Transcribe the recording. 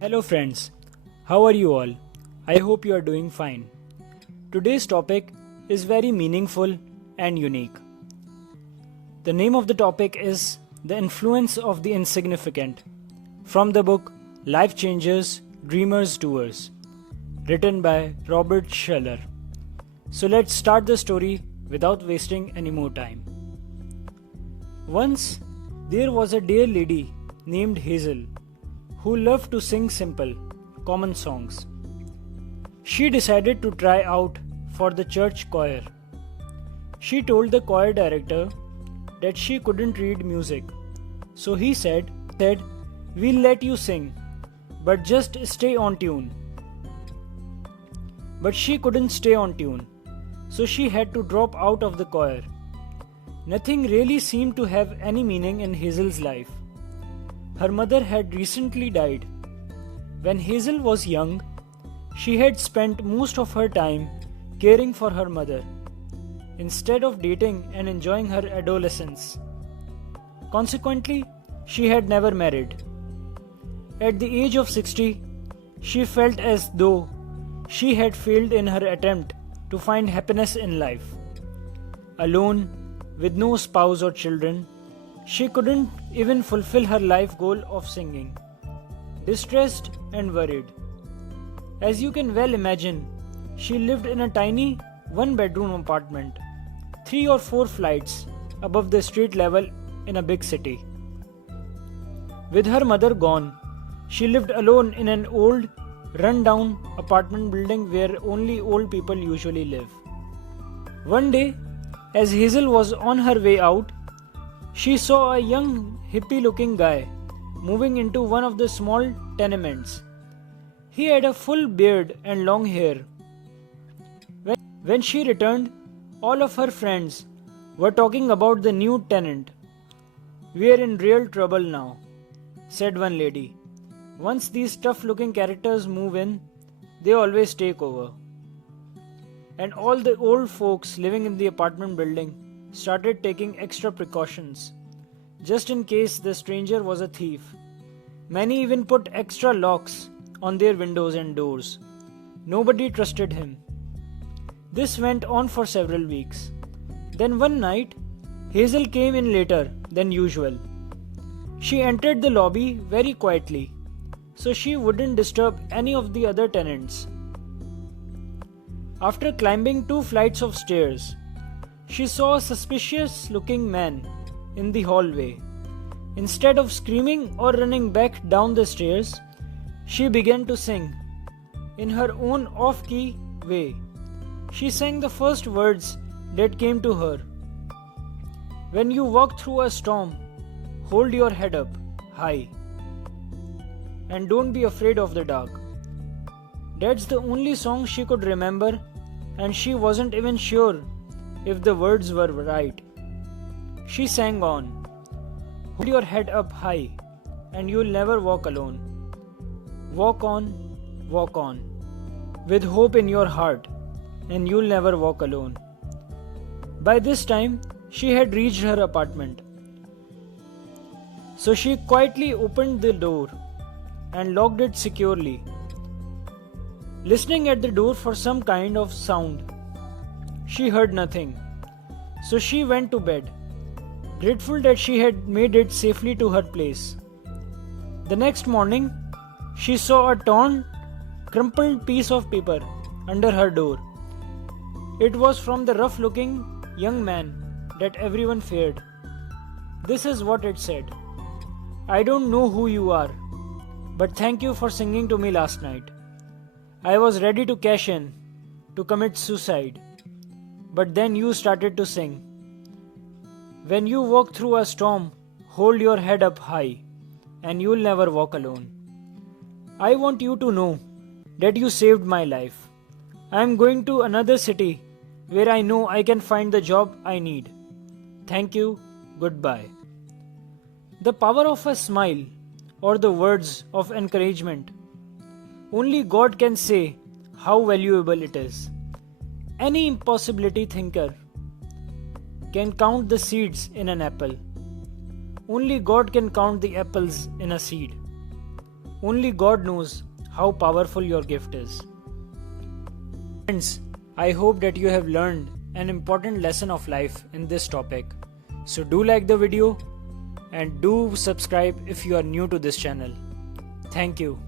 Hello, friends. How are you all? I hope you are doing fine. Today's topic is very meaningful and unique. The name of the topic is The Influence of the Insignificant from the book Life Changers, Dreamers, Doers, written by Robert Scheller. So let's start the story without wasting any more time. Once there was a dear lady named Hazel who loved to sing simple, common songs. She decided to try out for the church choir. She told the choir director that she couldn't read music, so he said, "We'll let you sing, but just stay on tune." But she couldn't stay on tune, so she had to drop out of the choir. Nothing really seemed to have any meaning in Hazel's life. Her mother had recently died. When Hazel was young, she had spent most of her time caring for her mother, instead of dating and enjoying her adolescence. Consequently, she had never married. At the age of 60, she felt as though she had failed in her attempt to find happiness in life. Alone, with no spouse or children, she couldn't even fulfill her life goal of singing. Distressed and worried. As you can well imagine, she lived in a tiny one-bedroom apartment, 3 or 4 flights above the street level in a big city. With her mother gone, she lived alone in an old, run-down apartment building where only old people usually live. One day, as Hazel was on her way out, she saw a young hippie-looking guy moving into one of the small tenements. He had a full beard and long hair. When she returned, all of her friends were talking about the new tenant. "We are in real trouble now," said one lady. "Once these tough-looking characters move in, they always take over." And all the old folks living in the apartment building started taking extra precautions, just in case the stranger was a thief. Many even put extra locks on their windows and doors. Nobody trusted him. This went on for several weeks. Then one night, Hazel came in later than usual. She entered the lobby very quietly, so she wouldn't disturb any of the other tenants. After climbing 2 flights of stairs, she saw a suspicious-looking man in the hallway. Instead of screaming or running back down the stairs, she began to sing. In her own off-key way, she sang the first words that came to her. "When you walk through a storm, hold your head up high. And don't be afraid of the dark." That's the only song she could remember, and she wasn't even sure if the words were right. She sang on. "Hold your head up high, and you'll never walk alone. Walk on, with hope in your heart, and you'll never walk alone." By this time, she had reached her apartment. So she quietly opened the door and locked it securely. Listening at the door for some kind of sound, she heard nothing. So she went to bed, grateful that she had made it safely to her place. The next morning, she saw a torn, crumpled piece of paper under her door. It was from the rough-looking young man that everyone feared. This is what it said. "I don't know who you are, but thank you for singing to me last night. I was ready to cash in, to commit suicide. But then you started to sing. When you walk through a storm, hold your head up high, and you'll never walk alone. I want you to know that you saved my life. I am going to another city where I know I can find the job I need. Thank you, goodbye." The power of a smile or the words of encouragement. Only God can say how valuable it is. Any impossibility thinker can count the seeds in an apple. Only God can count the apples in a seed. Only God knows how powerful your gift is. Friends, I hope that you have learned an important lesson of life in this topic. So do like the video and do subscribe if you are new to this channel. Thank you.